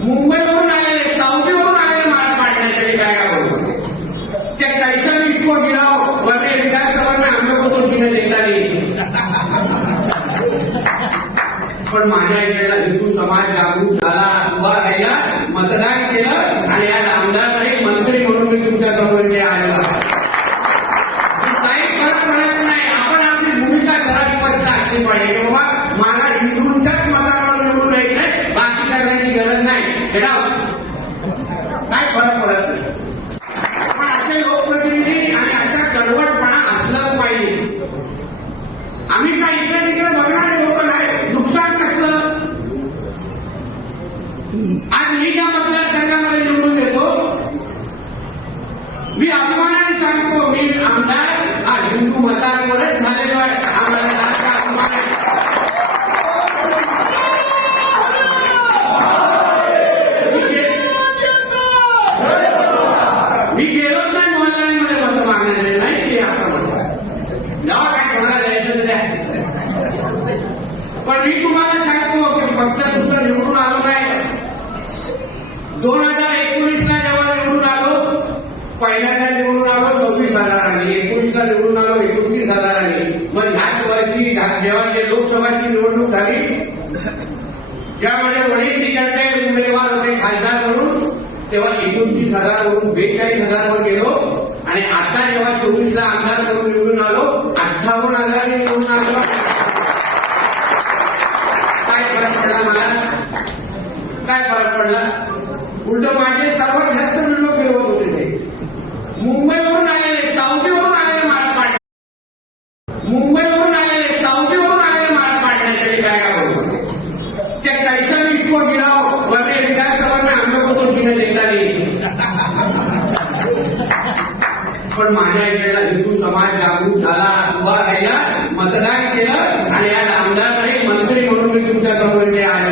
मुंबईवरून आलेले सौदीवरून आलेले माल पाडण्यासाठी काय काय बोलतो त्या कैसा भी इसको हो, गिराओ वरना विधानसभा में हम लोग को तो देता नहीं पण माझ्या इकडला हिंदू समाज जागृत झाला उभा राहिला मतदान केलं आणि आज आमदार नाही मंत्री म्हणून मी तुमच्यासमोर इथे आलेला आहे. काही फरक पडत नाही आपण आपली भूमिका खराब स्पष्ट असली पाहिजे की बाबा मला हिंदूंच्याच मतावर निवडून यायचंय बाकी करण्याची गरज नाही हे राव. काय फरक पडत नाही. पण असे लोकप्रतिनिधी आणि असा कडवटपणा असलाच पाहिजे. आम्ही काय इकडे तिकडे बघणारे लोक नाही नुकसान कसलं? आज मी ज्या मतदारसंघामध्ये निवडून येतो. मी अभिमानाने सांगतो मी आमदार हा हिंदू मतांवरच झाला मी गेलोच नाही मोहल्ल्यांमध्ये मतं मागण्याचे नाही ते आता म्हणतात. जेव्हा काय कोणाला द्यायचं ते द्या. पण मी तुम्हाला सांगतो की फक्त दुसरं निवडून आलो नाही. दोन हजार एकोणीसला जेव्हा निवडून आलो पहिल्यांदा निवडून आलो सव्वीस हजारांनी एकोणीसला निवडून आलो एकोणतीस हजारांनी मग ह्याच वर्षी जेव्हा जे लोकसभाची निवडणूक झाली ज्यामध्ये वडील तिकडचे उमेदवार होते खासदार म्हणून तेव्हा एकोणतीस हजारवरून बेचाळीस हजारवर गेलो. आणि आता जेव्हा चोवीसला आमदार करून निवडून आलो अठ्ठावन्न हजार निवडून आलो. काय फरक पडला मला? काय फरक पडला? उलट माझे सर्वात जास्त व्हिडिओ फिरवत होते ते. मुंबईवरून आलेले सावजीवरून आलेले माल मुंबई मुंबईवरून आलेले सौदीवरून आलेले माल पाडण्यासाठी काय काय बोलतो त्या कैसा भी इसको गिराओ वरना विधानसभा में हम देता नहीं. पण माझ्या इकडला हिंदू समाज जागृत झाला उभा राहिला मतदान केलं आणि आज आमदार नाही मंत्री म्हणून मी तुमच्यासमोर इथे आले.